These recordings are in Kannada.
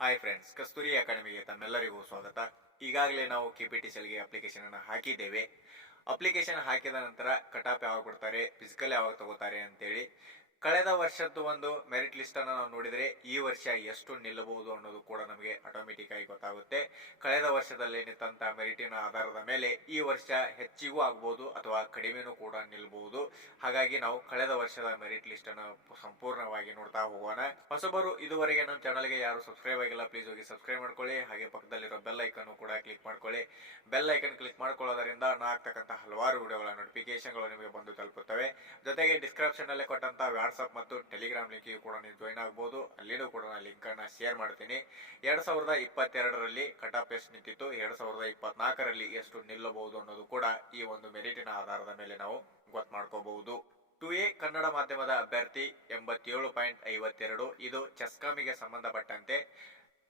ಹಾಯ್ ಫ್ರೆಂಡ್ಸ್, ಕಸ್ತೂರಿ ಅಕಾಡೆಮಿಗೆ ತಮ್ಮೆಲ್ಲರಿಗೂ ಸ್ವಾಗತ. ಈಗಾಗಲೇ ನಾವು KPTCL ಅಪ್ಲಿಕೇಶನ್ ಅನ್ನು ಹಾಕಿದ್ದೇವೆ. ಅಪ್ಲಿಕೇಶನ್ ಹಾಕಿದ ನಂತರ ಕಟಾಪ್ ಯಾವಾಗ ಬಿಡ್ತಾರೆ, ಫಿಸಿಕಲ್ ಯಾವಾಗ ತಗೋತಾರೆ ಅಂತೇಳಿ ಕಳೆದ ವರ್ಷದ್ದು ಒಂದು ಮೆರಿಟ್ ಲಿಸ್ಟ್ ಅನ್ನು ನಾವು ನೋಡಿದರೆ ಈ ವರ್ಷ ಎಷ್ಟು ನಿಲ್ಲಬಹುದು ಅನ್ನೋದು ಕೂಡ ನಮಗೆ ಆಟೋಮೆಟಿಕ್ ಆಗಿ ಗೊತ್ತಾಗುತ್ತೆ. ಕಳೆದ ವರ್ಷದಲ್ಲಿ ನಿಂತ ಮೆರಿಟಿನ ಆಧಾರದ ಮೇಲೆ ಈ ವರ್ಷ ಹೆಚ್ಚಿಗೂ ಆಗಬಹುದು ಅಥವಾ ಕಡಿಮೆನೂ ಕೂಡ ನಿಲ್ಲಬಹುದು. ಹಾಗಾಗಿ ನಾವು ಕಳೆದ ವರ್ಷದ ಮೆರಿಟ್ ಲಿಸ್ಟ್ ಅನ್ನು ಸಂಪೂರ್ಣವಾಗಿ ನೋಡ್ತಾ ಹೋಗೋಣ. ಹೊಸಬರು ಇದುವರೆಗೆ ನಮ್ಮ ಚಾನಲ್ಗೆ ಯಾರು ಸಬ್ಸ್ಕ್ರೈಬ್ ಆಗಿಲ್ಲ, ಪ್ಲೀಸ್ ಹೋಗಿ ಸಬ್ಸ್ಕ್ರೈಬ್ ಮಾಡ್ಕೊಳ್ಳಿ. ಹಾಗೆ ಪಕ್ಕದಲ್ಲಿರೋ ಬೆಲ್ ಐಕನ್ ಕೂಡ ಕ್ಲಿಕ್ ಮಾಡ್ಕೊಳ್ಳಿ. ಬೆಲ್ ಐಕನ್ ಕ್ಲಿಕ್ ಮಾಡ್ಕೊಳ್ಳೋದ್ರಿಂದ ನಾ ಆಗ್ತಕ್ಕಂಥ ಹಲವಾರು ವಿಡಿಯೋಗಳ ನೋಟಿಫಿಕೇಶನ್ಗಳು ನಿಮಗೆ ಬಂದು ತಲುಪುತ್ತವೆ. ಜೊತೆಗೆ ಡಿಸ್ಕ್ರಿಪ್ಷನ್ ಅಲ್ಲಿ ಕೊಟ್ಟಂತ ವಾಟ್ಸ್ಆಪ್ ಮತ್ತು ಟೆಲಿಗ್ರಾಮ್ ಲಿಂಕ್ ಕೂಡ ನೀವು ಜಾಯಿನ್ ಆಗಬಹುದು. ಅಲ್ಲಿನೂ ಕೂಡ ನಾನು ಲಿಂಕ್ ಅನ್ನ ಶೇರ್ ಮಾಡ್ತೀನಿ. 2022ರಲ್ಲಿ ಕಟಾಪ್ ಎಷ್ಟು ನಿಂತಿತ್ತು, 2024ರಲ್ಲಿ ಎಷ್ಟು ನಿಲ್ಲಬಹುದು ಅನ್ನೋದು ಕೂಡ ಈ ಒಂದು ಮೆರಿಟಿನ ಆಧಾರದ ಮೇಲೆ ನಾವು ಗೊತ್ತು ಮಾಡ್ಕೋಬಹುದು. 2A ಕನ್ನಡ ಮಾಧ್ಯಮದ ಅಭ್ಯರ್ಥಿ 87.52. ಇದು ಚೆಸ್ಕಾಮಿಗೆ ಸಂಬಂಧಪಟ್ಟಂತೆ.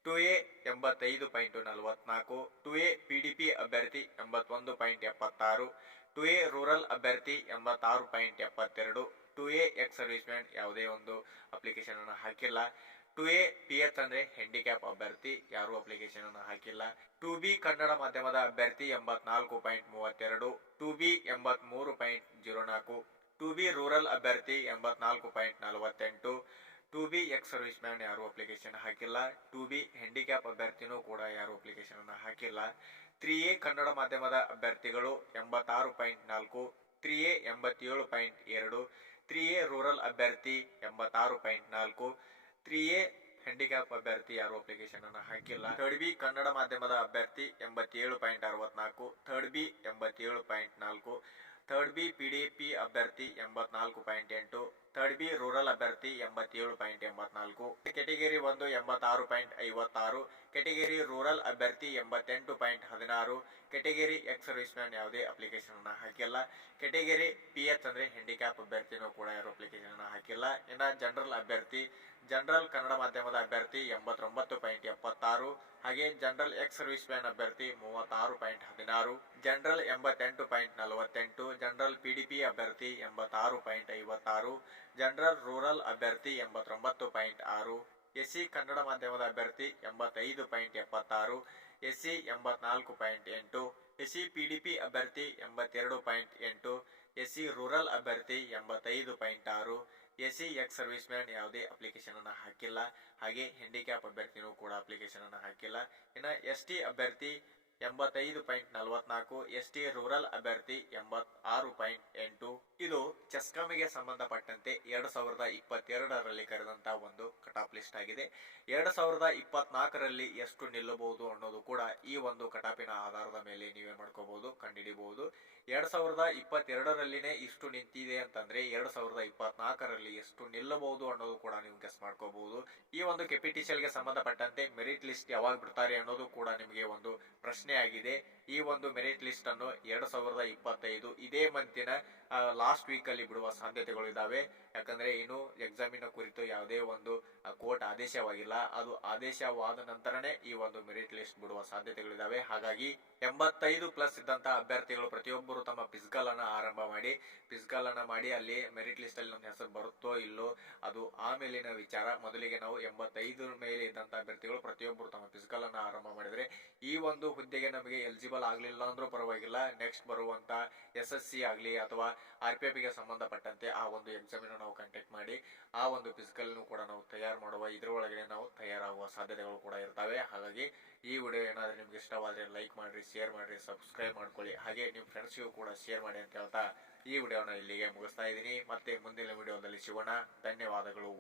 2A 85.44. 2A PDP ಅಭ್ಯರ್ಥಿ 81.76. 2A ರೂರಲ್ ಅಭ್ಯರ್ಥಿ 86.72. 2A ಎಕ್ಸ್ ಸರ್ವಿಸ್ ಮ್ಯಾನ್ ಯಾವುದೇ ಒಂದು ಅಪ್ಲಿಕೇಶನ್ ಅನ್ನು ಹಾಕಿಲ್ಲ. 2A PH ಅಂದ್ರೆ ಹ್ಯಾಂಡಿಕ್ಯಾಪ್ ಅಭ್ಯರ್ಥಿ, ಯಾರು ಅಪ್ಲಿಕೇಶನ್ ಅನ್ನು ಹಾಕಿಲ್ಲ. 2B ಕನ್ನಡ ಮಾಧ್ಯಮದ ಅಭ್ಯರ್ಥಿ 84.32. 2B 83.04. 2B ರೂರಲ್ ಅಭ್ಯರ್ಥಿ 84.48. 2B ಎಕ್ಸ್ ಸರ್ವಿಸ್ ಮ್ಯಾನ್ ಯಾರು ಅಪ್ಲಿಕೇಶನ್ ಹಾಕಿಲ್ಲ. 2B ಹ್ಯಾಂಡಿಕ್ಯಾಪ್ ಅಭ್ಯರ್ಥಿನೂ ಕೂಡ ಯಾರು ಅಪ್ಲಿಕೇಶನ್ ಅನ್ನು ಹಾಕಿಲ್ಲ. 3A ಕನ್ನಡ ಮಾಧ್ಯಮದ ಅಭ್ಯರ್ಥಿಗಳು 86.4. 3A 87.2. 3A ರೂರಲ್ ಅಭ್ಯರ್ಥಿ 86.4. 3A ಹ್ಯಾಂಡಿಕ್ಯಾಪ್ ಅಭ್ಯರ್ಥಿ ಯಾರು ಅಪ್ಲಿಕೇಶನ್ ಅನ್ನು ಹಾಕಿಲ್ಲ. 3B ಕನ್ನಡ ಮಾಧ್ಯಮದ ಅಭ್ಯರ್ಥಿ 87.64. 3B 87.4. 3B PDP ಅಭ್ಯರ್ಥಿ 84.8. 3B ರೂರಲ್ ಅಭ್ಯರ್ಥಿ 87.84. ಕೆಟಗರಿ 1 86.56. ಕೆಟಗರಿ ರೂರಲ್ ಅಭ್ಯರ್ಥಿ 88.16. ಕೆಟಗರಿ ಎಕ್ಸ್ ಸರ್ವಿಸ್ ಮ್ಯಾನ್ ಯಾವುದೇ ಅಪ್ಲಿಕೇಶನ್ ಅನ್ನ ಹಾಕಿಲ್ಲ. ಕೆಟಗರಿ PH ಅಂದ್ರೆ ಹ್ಯಾಂಡಿಕ್ಯಾಪ್ ಅಭ್ಯರ್ಥಿನೂ ಕೂಡ ಯಾರು ಅಪ್ಲಿಕೇಶನ್ ಅನ್ನ ಹಾಕಿಲ್ಲ. ಇನ್ನ ಜನರಲ್ ಅಭ್ಯರ್ಥಿ, ಜನರಲ್ ಕನ್ನಡ ಮಾಧ್ಯಮದ ಅಭ್ಯರ್ಥಿ 89.76. ಹಾಗೆ ಜನರಲ್ ಎಕ್ಸ್ ಸರ್ವಿಸ್ ಮ್ಯಾನ್ ಅಭ್ಯರ್ಥಿ 36.16. ಜನರಲ್ 88.48. ಜನರಲ್ PDP ಅಭ್ಯರ್ಥಿ 86.56. ಜನರಲ್ ರೂರಲ್ ಅಭ್ಯರ್ಥಿ 89.6. SC ಕನ್ನಡ ಮಾಧ್ಯಮದ ಅಭ್ಯರ್ಥಿ 85.76. SC 84.8. SC PDP ಅಭ್ಯರ್ಥಿ 82.8. SC ರೂರಲ್ ಅಭ್ಯರ್ಥಿ 85.6. SC ಎಕ್ಸ್ ಸರ್ವಿಸ್ ಮ್ಯಾನ್ ಯಾವುದೇ ಅಪ್ಲಿಕೇಶನ್ ಅನ್ನ ಹಾಕಿಲ್ಲ. ಹಾಗೆ ಹ್ಯಾಂಡಿಕ್ಯಾಪ್ ಅಭ್ಯರ್ಥಿನೂ ಕೂಡ ಅಪ್ಲಿಕೇಶನ್ ಅನ್ನ ಹಾಕಿಲ್ಲ. ಇನ್ನು ST ಅಭ್ಯರ್ಥಿ 85.44. ST ರೂರಲ್ ಅಭ್ಯರ್ಥಿ 86.8. ಇದು ಚೆಸ್ಕಾಮಿಗೆ ಸಂಬಂಧಪಟ್ಟಂತೆ 2022ರಲ್ಲಿ ಕರೆದಂತ ಒಂದು ಕಟಾಪ್ ಲಿಸ್ಟ್ ಆಗಿದೆ. 2024ರಲ್ಲಿ ಎಷ್ಟು ನಿಲ್ಲಬಹುದು ಅನ್ನೋದು ಕೂಡ ಈ ಒಂದು ಕಟಾಪಿನ ಆಧಾರದ ಮೇಲೆ ನೀವೇ ಮಾಡ್ಕೋಬಹುದು, ಕಂಡುಹಿಡಿಯಬಹುದು. 2022ರಲ್ಲಿನೇ ಇಷ್ಟು ನಿಂತಿದೆ ಅಂತಂದ್ರೆ 2024ರಲ್ಲಿ ಎಷ್ಟು ನಿಲ್ಲಬಹುದು ಅನ್ನೋದು ಕೂಡ ನೀವು ಗೆಸ್ ಮಾಡ್ಕೋಬಹುದು. ಈ ಒಂದು KPTCLಗೆ ಸಂಬಂಧಪಟ್ಟಂತೆ ಮೆರಿಟ್ ಲಿಸ್ಟ್ ಯಾವಾಗ ಬಿಡ್ತಾರೆ ಅನ್ನೋದು ಕೂಡ ನಿಮಗೆ ಒಂದು ಪ್ರಶ್ನೆ ಆಗಿದೆ. ಈ ಒಂದು ಮೆರಿಟ್ ಲಿಸ್ಟ್ ಅನ್ನು 2025 ಇದೇ ಮಂತಿನ ಲಾಸ್ಟ್ ವೀಕ್ ಅಲ್ಲಿ ಬಿಡುವ ಸಾಧ್ಯತೆಗಳು ಇದಾವೆ. ಯಾಕಂದ್ರೆ ಇನ್ನು ಎಕ್ಸಾಮಿನ ಕುರಿತು ಯಾವುದೇ ಒಂದು ಕೋರ್ಟ್ ಆದೇಶವಾಗಿಲ್ಲ. ಅದು ಆದೇಶವಾದ ನಂತರನೇ ಈ ಒಂದು ಮೆರಿಟ್ ಲಿಸ್ಟ್ ಬಿಡುವ ಸಾಧ್ಯತೆಗಳಿದಾವೆ. ಹಾಗಾಗಿ 85+ ಇದ್ದಂತ ಅಭ್ಯರ್ಥಿಗಳು ಪ್ರತಿಯೊಬ್ಬರು ತಮ್ಮ ಫಿಸಿಕಲ್ ಅನ್ನ ಮಾಡಿ ಅಲ್ಲಿ ಮೆರಿಟ್ ಲಿಸ್ಟ್ ಅಲ್ಲಿ ನಮ್ಮ ಹೆಸರು ಬರುತ್ತೋ ಇಲ್ಲೋ ಅದು ಆಮೇಲಿನ ವಿಚಾರ. ಮೊದಲಿಗೆ ನಾವು 85 ಮೇಲೆ ಇದ್ದಂತ ಅಭ್ಯರ್ಥಿಗಳು ಪ್ರತಿಯೊಬ್ಬರು ತಮ್ಮ ಫಿಸಿಕಲ್ ಅನ್ನ ಆರಂಭ ಮಾಡಿದ್ರೆ ಈ ಒಂದು ಹುದ್ದೆಗೆ ನಮಗೆ ಎಲಿಜಿಬಲ್ ಆಗ್ಲಿಲ್ಲ ಅಂದ್ರೂ ಪರವಾಗಿಲ್ಲ, ನೆಕ್ಸ್ಟ್ ಬರುವಂತ SSC ಆಗ್ಲಿ ಅಥವಾ RPF ಗೆ ಸಂಬಂಧಪಟ್ಟಂತೆ ಆ ಒಂದು ಎಕ್ಸಾಮಿನ ನಾವು ಕಂಡಕ್ಟ್ ಮಾಡಿ ಆ ಒಂದು ಫಿಸಿಕಲ್ ಕೂಡ ನಾವು ತಯಾರು ಮಾಡುವ ಇದ್ರೊಳಗಡೆ ನಾವು ತಯಾರಾಗುವ ಸಾಧ್ಯತೆಗಳು ಕೂಡ ಇರ್ತವೆ. ಹಾಗಾಗಿ ಈ ವಿಡಿಯೋ ಏನಾದ್ರೆ ನಿಮ್ಗೆ ಇಷ್ಟವಾದ್ರೆ ಲೈಕ್ ಮಾಡ್ರಿ, ಶೇರ್ ಮಾಡ್ರಿ, ಸಬ್ಸ್ಕ್ರೈಬ್ ಮಾಡ್ಕೊಳ್ಳಿ. ಹಾಗೆ ನಿಮ್ಮ ಫ್ರೆಂಡ್ಸ್ಗೂ ಕೂಡ ಶೇರ್ ಮಾಡಿ ಅಂತ ಹೇಳ್ತಾ ಈ ವಿಡಿಯೋನ ಇಲ್ಲಿಗೆ ಮುಗಿಸ್ತಾ ಇದ್ದೀನಿ. ಮತ್ತೆ ಮುಂದಿನ ವಿಡಿಯೋದಲ್ಲಿ ಸಿಗೋಣ. ಧನ್ಯವಾದಗಳು.